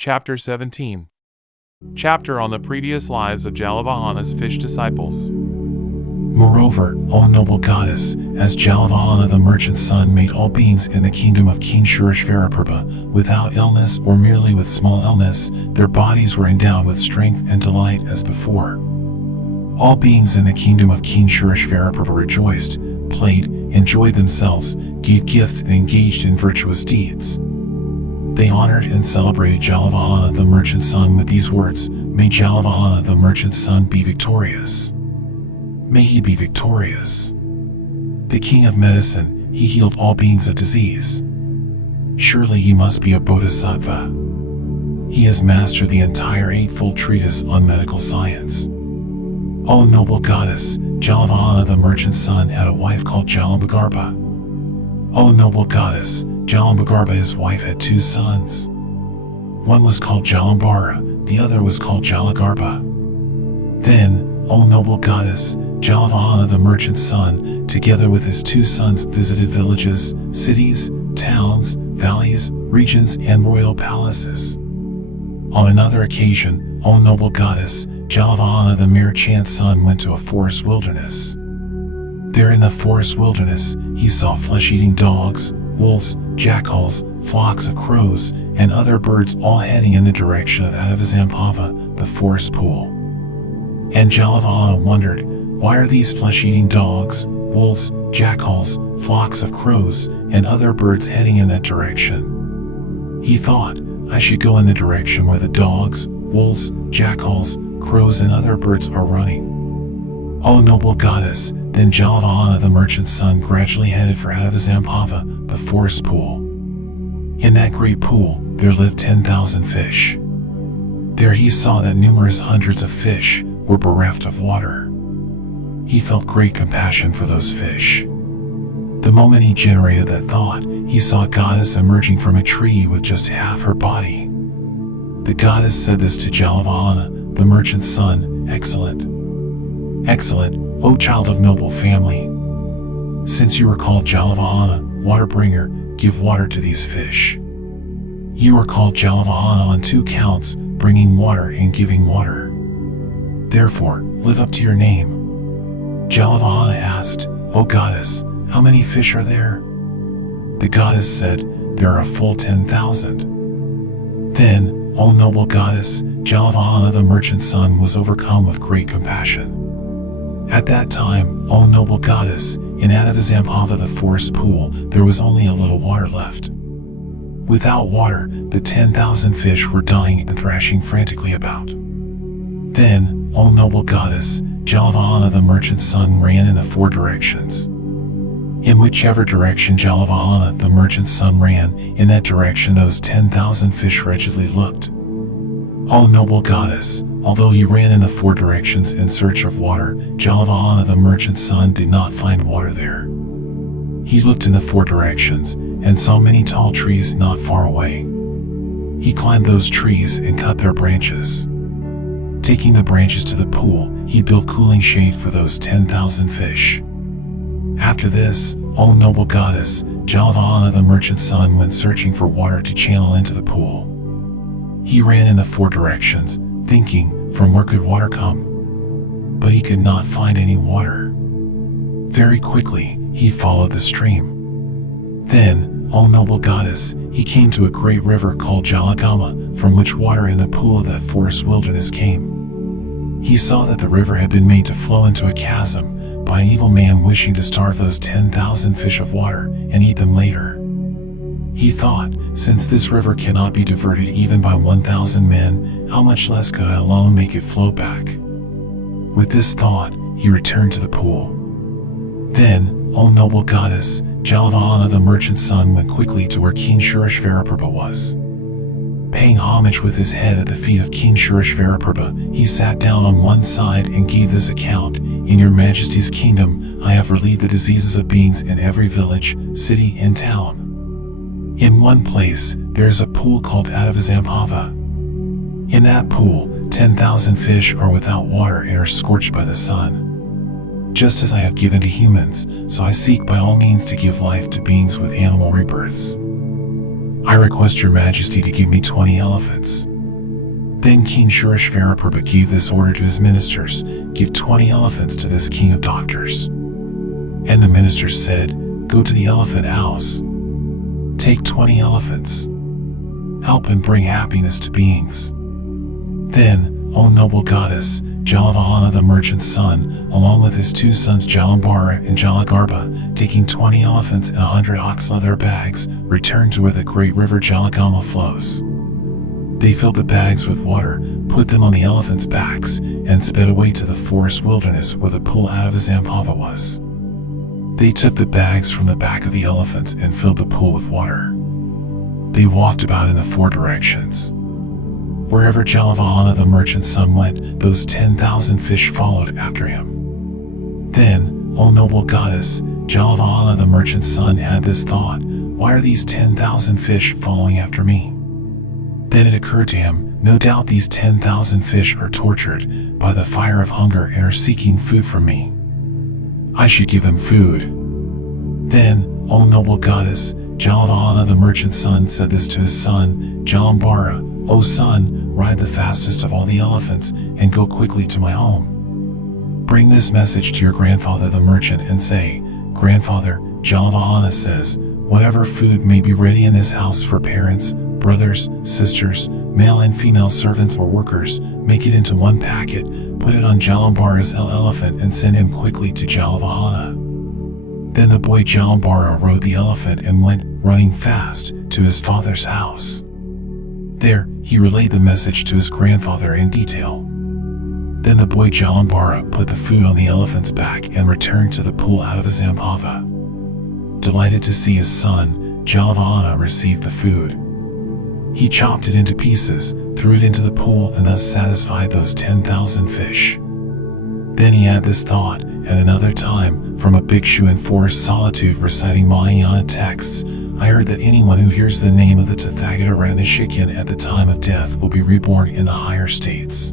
Chapter 17. Chapter on the previous lives of Jalavahana's fish disciples. Moreover, O noble goddess, as Jalavahana the merchant's son made all beings in the kingdom of King Shurishvaraprabha without illness or merely with small illness, their bodies were endowed with strength and delight as before. All beings in the kingdom of King Shurishvaraprabha rejoiced, played, enjoyed themselves, gave gifts and engaged in virtuous deeds. They honored and celebrated Jalavahana the merchant's son with these words, "May Jalavahana the merchant's son be victorious. May he be victorious. The king of medicine, he healed all beings of disease. Surely he must be a bodhisattva. He has mastered the entire eightfold treatise on medical science. O noble goddess, Jalavahana the merchant's son had a wife called Jalambagarbha. O noble goddess, Jalambagarbha his wife had two sons. One was called Jalambara, the other was called Jalagarbha. Then, O noble goddess, Jalavahana the merchant's son, together with his two sons, visited villages, cities, towns, valleys, regions, and royal palaces. On another occasion, O noble goddess, Jalavahana the merchant's son went to a forest wilderness. There in the forest wilderness, he saw flesh-eating dogs, wolves, jackals, flocks of crows, and other birds all heading in the direction of Adavazampava, the forest pool. And Jalavahana wondered, why are these flesh-eating dogs, wolves, jackals, flocks of crows, and other birds heading in that direction? He thought, I should go in the direction where the dogs, wolves, jackals, crows, and other birds are running. O noble goddess, then Jalavahana the merchant's son gradually headed for Adavazampava, the forest pool. In that great pool, there lived 10,000 fish. There he saw that numerous hundreds of fish were bereft of water. He felt great compassion for those fish. The moment he generated that thought, he saw a goddess emerging from a tree with just half her body. The goddess said this to Jalavahana, the merchant's son, "Excellent. Excellent, O child of noble family. Since you are called Jalavahana, water bringer, give water to these fish. You are called Jalavahana on two counts, bringing water and giving water. Therefore, live up to your name." Jalavahana asked, "O goddess, how many fish are there?" The goddess said, "There are a full 10,000. Then, O noble goddess, Jalavahana the merchant's son was overcome with great compassion. At that time, O noble goddess, in Adavazampava the forest pool, there was only a little water left. Without water, the 10,000 fish were dying and thrashing frantically about. Then, O noble goddess, Jalavahana the merchant's son ran in the four directions. In whichever direction Jalavahana the merchant's son ran, in that direction those 10,000 fish wretchedly looked. O noble goddess, although he ran in the four directions in search of water, Jalavahana the merchant's son did not find water there. He looked in the four directions, and saw many tall trees not far away. He climbed those trees and cut their branches. Taking the branches to the pool, he built cooling shade for those 10,000 fish. After this, O noble goddess, Jalavahana the merchant's son went searching for water to channel into the pool. He ran in the four directions, thinking, from where could water come? But he could not find any water. Very quickly, he followed the stream. Then, O noble goddess, he came to a great river called Jalagama, from which water in the pool of that forest wilderness came. He saw that the river had been made to flow into a chasm by an evil man wishing to starve those 10,000 fish of water and eat them later. He thought, since this river cannot be diverted even by 1,000 men, how much less could I alone make it flow back? With this thought, he returned to the pool. Then, O noble goddess, Jalavahana the merchant's son went quickly to where King Shurishvaraprabha was. Paying homage with his head at the feet of King Shurishvaraprabha, he sat down on one side and gave this account, "In your majesty's kingdom, I have relieved the diseases of beings in every village, city, and town. In one place, there is a pool called Adavazampava. In that pool, 10,000 fish are without water and are scorched by the sun. Just as I have given to humans, so I seek by all means to give life to beings with animal rebirths. I request your majesty to give me 20 elephants. Then King Shurishvaraprabha gave this order to his ministers, give 20 elephants to this king of doctors. And the ministers said, go to the elephant house. Take 20 elephants. Help and bring happiness to beings. Then, O noble goddess, Jalavahana the merchant's son, along with his 2 sons Jalambara and Jalagarbha, taking 20 elephants and 100 ox leather bags, returned to where the great river Jalagama flows. They filled the bags with water, put them on the elephants' backs, and sped away to the forest wilderness where the pool out of Zampava was. They took the bags from the back of the elephants and filled the pool with water. They walked about in the 4 directions. Wherever Jalavahana the merchant's son went, those 10,000 fish followed after him. Then, O noble goddess, Jalavahana the merchant's son had this thought, why are these 10,000 fish following after me? Then it occurred to him, no doubt these 10,000 fish are tortured by the fire of hunger and are seeking food from me. I should give them food. Then, O noble goddess, Jalavahana the merchant's son said this to his son, Jalambara, O son, ride the fastest of all the elephants and go quickly to my home. Bring this message to your grandfather the merchant and say, Grandfather, Jalavahana says, whatever food may be ready in this house for parents, brothers, sisters, male and female servants or workers, make it into one packet, put it on Jalambara's elephant and send him quickly to Jalavahana. Then the boy Jalambara rode the elephant and went, running fast, to his father's house. There, he relayed the message to his grandfather in detail. Then the boy Jalambara put the food on the elephant's back and returned to the pool out of Zampava. Delighted to see his son, Jalavahana received the food. He chopped it into pieces, threw it into the pool, and thus satisfied those 10,000 fish. Then he had this thought, at another time, from a bhikshu in forest solitude reciting Mahayana texts, I heard that anyone who hears the name of the Tathagata Ratnashikyan at the time of death will be reborn in the higher states.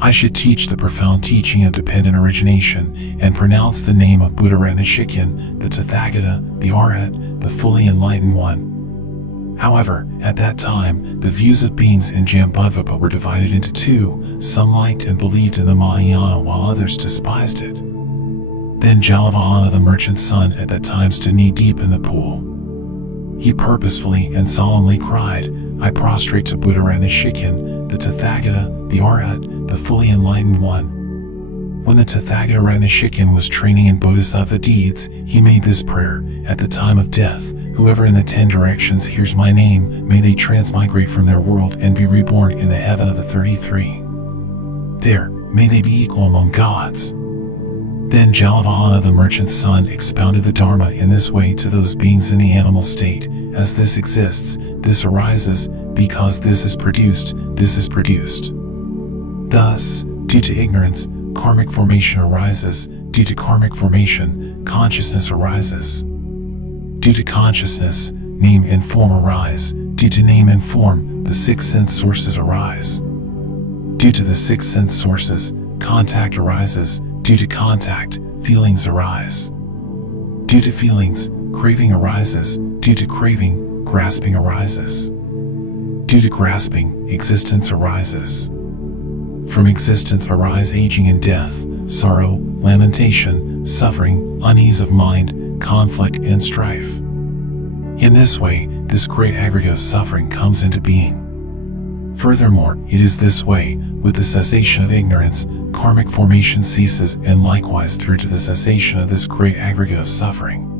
I should teach the profound teaching of dependent origination and pronounce the name of Buddha Ratnashikyan, the Tathagata, the Arhat, the fully enlightened one. However, at that time, the views of beings in Jambudvipa were divided into 2, some liked and believed in the Mahayana while others despised it. Then Jalavahana the merchant's son at that time stood knee-deep in the pool. He purposefully and solemnly cried, I prostrate to Buddha Ratnashikyan, the Tathagata, the Arhat, the fully enlightened one. When the Tathagata Ratnashikyan was training in Bodhisattva deeds, he made this prayer, at the time of death, whoever in the 10 directions hears my name, may they transmigrate from their world and be reborn in the heaven of the 33. There, may they be equal among gods. Then Jalavahana the merchant's son expounded the Dharma in this way to those beings in the animal state, as this exists, this arises, because this is produced, this is produced. Thus, due to ignorance, karmic formation arises, due to karmic formation, consciousness arises. Due to consciousness, name and form arise, due to name and form, the 6 sense sources arise. Due to the 6 sense sources, contact arises, due to contact, feelings arise. Due to feelings, craving arises, due to craving, grasping arises. Due to grasping, existence arises. From existence arise aging and death, sorrow, lamentation, suffering, unease of mind, conflict and strife. In this way, this great aggregate of suffering comes into being. Furthermore, it is this way, with the cessation of ignorance, karmic formation ceases, and likewise through to the cessation of this great aggregate of suffering.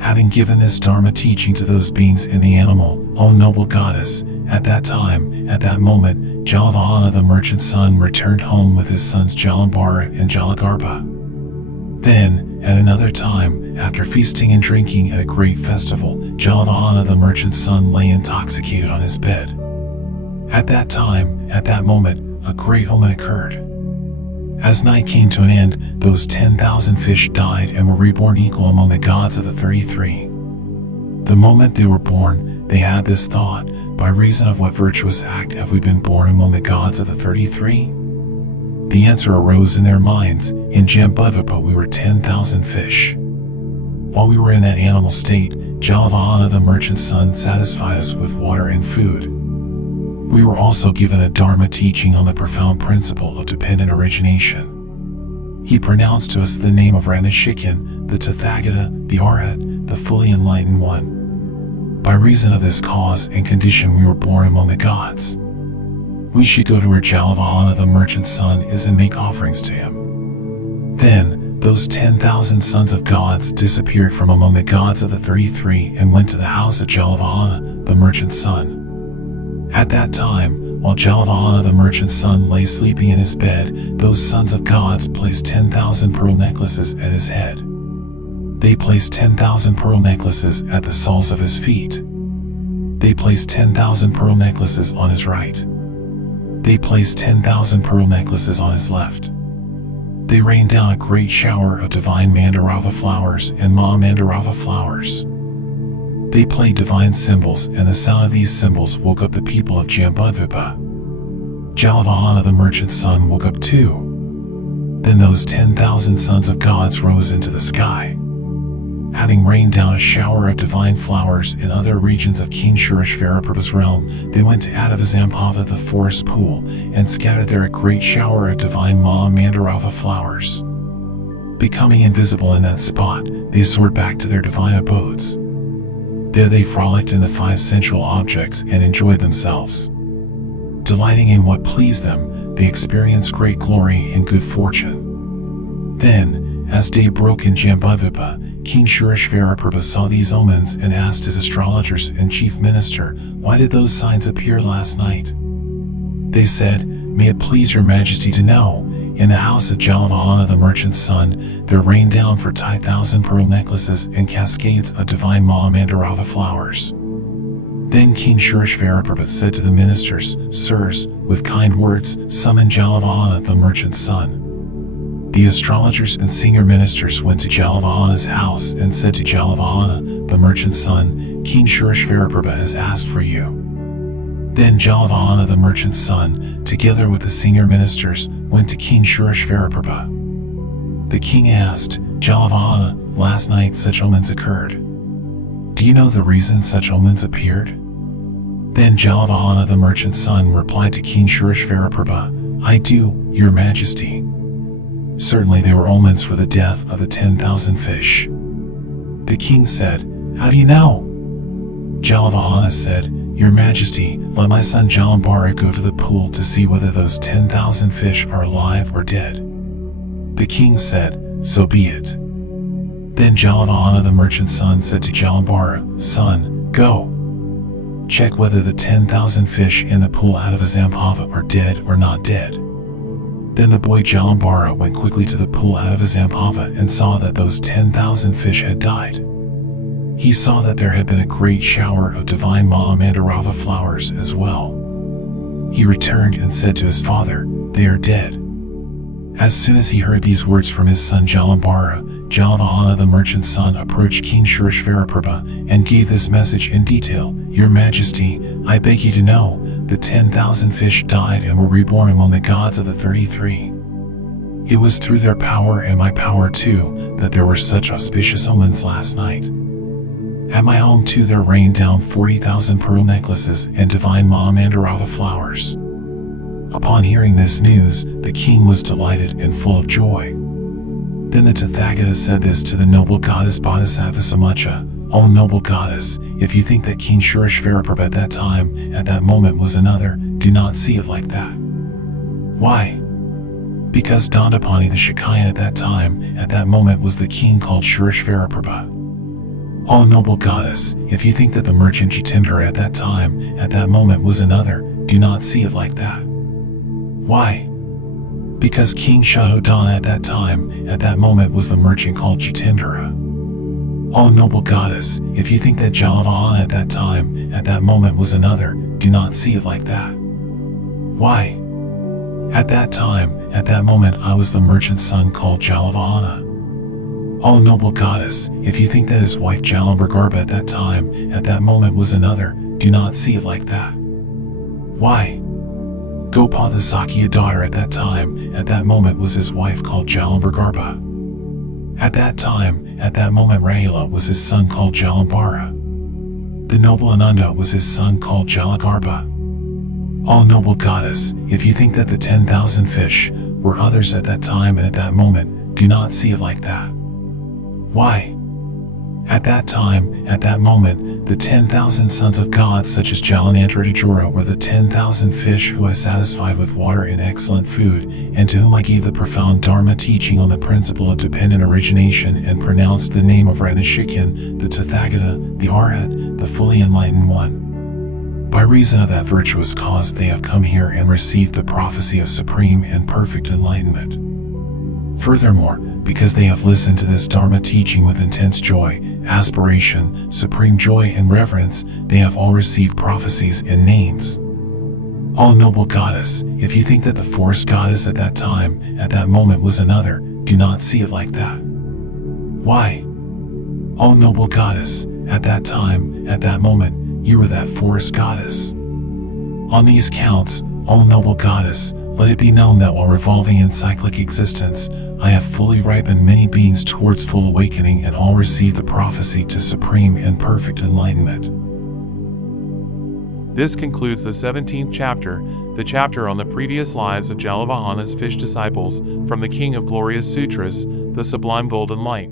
Having given this Dharma teaching to those beings in the animal, O noble goddess, at that time, at that moment, Jalavahana the merchant's son returned home with his sons Jalambara and Jalagarbha. Then, at another time, after feasting and drinking at a great festival, Jalavahana the merchant's son lay intoxicated on his bed. At that time, at that moment, a great omen occurred. As night came to an end, those 10,000 fish died and were reborn equal among the gods of the 33. The moment they were born, they had this thought, by reason of what virtuous act have we been born among the gods of the 33? The answer arose in their minds, in Jambudvipa we were 10,000 fish. While we were in that animal state, Jalavahana the merchant's son satisfied us with water and food. We were also given a Dharma teaching on the profound principle of dependent origination. He pronounced to us the name of Ranashikin, the Tathagata, the Arhat, the fully enlightened one. By reason of this cause and condition we were born among the gods. We should go to where Jalavahana the merchant's son is and make offerings to him. Then those 10,000 sons of gods disappeared from among the gods of the 33 and went to the house of Jalavahana the merchant's son. At that time, while Jalavahana the merchant's son lay sleeping in his bed, those sons of gods placed 10,000 pearl necklaces at his head. They placed 10,000 pearl necklaces at the soles of his feet. They placed 10,000 pearl necklaces on his right. They placed 10,000 pearl necklaces on his left. They rained down a great shower of divine Mandarava flowers and Mahamandarava flowers. They played divine cymbals, and the sound of these cymbals woke up the people of Jambudvipa. Jalavahana the merchant's son woke up too. Then those 10,000 sons of gods rose into the sky. Having rained down a shower of divine flowers in other regions of King Shureshvaraprabha's realm, they went to Adavazampava the forest pool and scattered there a great shower of divine Mahamandarava flowers. Becoming invisible in that spot, they soared back to their divine abodes. There they frolicked in the 5 sensual objects and enjoyed themselves. Delighting in what pleased them, they experienced great glory and good fortune. Then, as day broke in Jambudvipa, King Shureshvaraprabha saw these omens and asked his astrologers and chief minister, "Why did those signs appear last night?" They said, "May it please your majesty to know, in the house of Jalavahana the merchant's son, there rained down for 10,000 pearl necklaces and cascades of divine Mahamandarava flowers." Then King Shureshvaraprabha said to the ministers, "Sirs, with kind words, summon Jalavahana the merchant's son." The astrologers and senior ministers went to Jalavahana's house and said to Jalavahana, the merchant's son, "King Shureshvaraprabha has asked for you." Then Jalavahana the merchant's son, together with the senior ministers, went to King Shureshvaraprabha. The king asked, "Jalavahana, last night such omens occurred. Do you know the reason such omens appeared?" Then Jalavahana the merchant's son replied to King Shureshvaraprabha, "I do, your majesty. Certainly they were omens for the death of the 10,000 fish." The king said, "How do you know?" Jalavahana said, "Your majesty, let my son Jalambara go to the pool to see whether those 10,000 fish are alive or dead." The king said, "So be it." Then Jalavahana the merchant's son said to Jalambara, "Son, go. Check whether the 10,000 fish in the pool out of Azampava are dead or not dead." Then the boy Jalambara went quickly to the pool out of Azampava and saw that those 10,000 fish had died. He saw that there had been a great shower of divine Mahamandarava flowers as well. He returned and said to his father, "They are dead." As soon as he heard these words from his son Jalambara, Jalavahana the merchant's son approached King Shureshvaraprabha and gave this message in detail, "Your Majesty, I beg you to know, the 10,000 fish died and were reborn among the gods of the 33. It was through their power and my power too that there were such auspicious omens last night. At my home too there rained down 40,000 pearl necklaces and divine Mahamandarava flowers." Upon hearing this news, the king was delighted and full of joy. Then the Tathagata said this to the noble goddess Bodhisattva Samacha, "O noble goddess, if you think that King Shureshvaraprabha at that moment was another, do not see it like that." Why? Because Dandapani the Shakayan at that moment was the king called Shureshvaraprabha. O noble goddess, if you think that the merchant Jitindra at that moment was another, do not see it like that. Why? Because King Shahodana at that moment was the merchant called Jitindra. O noble goddess, if you think that Jalavahana at that moment was another, do not see it like that. Why? At that moment I was the merchant's son called Jalavahana. O noble goddess, if you think that his wife Jalambargarba at that moment was another, do not see it like that. Why? Gopal the Sakya daughter at that moment was his wife called Jalambargarba. At that time, at that moment, Rahula was his son called Jalambara. The noble Ananda was his son called Jalagarbha. All noble goddess, if you think that the 10,000 fish were others at that time and at that moment, do not see it like that. Why? At that time, at that moment, the 10,000 sons of God such as Jalanantradajura were the 10,000 fish who I satisfied with water and excellent food, and to whom I gave the profound Dharma teaching on the principle of dependent origination and pronounced the name of Ratnashikyan, the Tathagata, the Arhat, the fully enlightened one. By reason of that virtuous cause they have come here and received the prophecy of supreme and perfect enlightenment. Furthermore, because they have listened to this Dharma teaching with intense joy, aspiration, supreme joy and reverence, they have all received prophecies and names. All noble goddess, if you think that the forest goddess at that time, at that moment was another, do not see it like that. Why? All noble goddess, at that time, at that moment, you were that forest goddess. On these counts, all noble goddess, let it be known that while revolving in cyclic existence, I have fully ripened many beings towards full awakening and all received the prophecy to supreme and perfect enlightenment. This concludes the 17th chapter, the chapter on the previous lives of Jalavahana's fish disciples, from the King of Glorious Sutras, the Sublime Golden Light.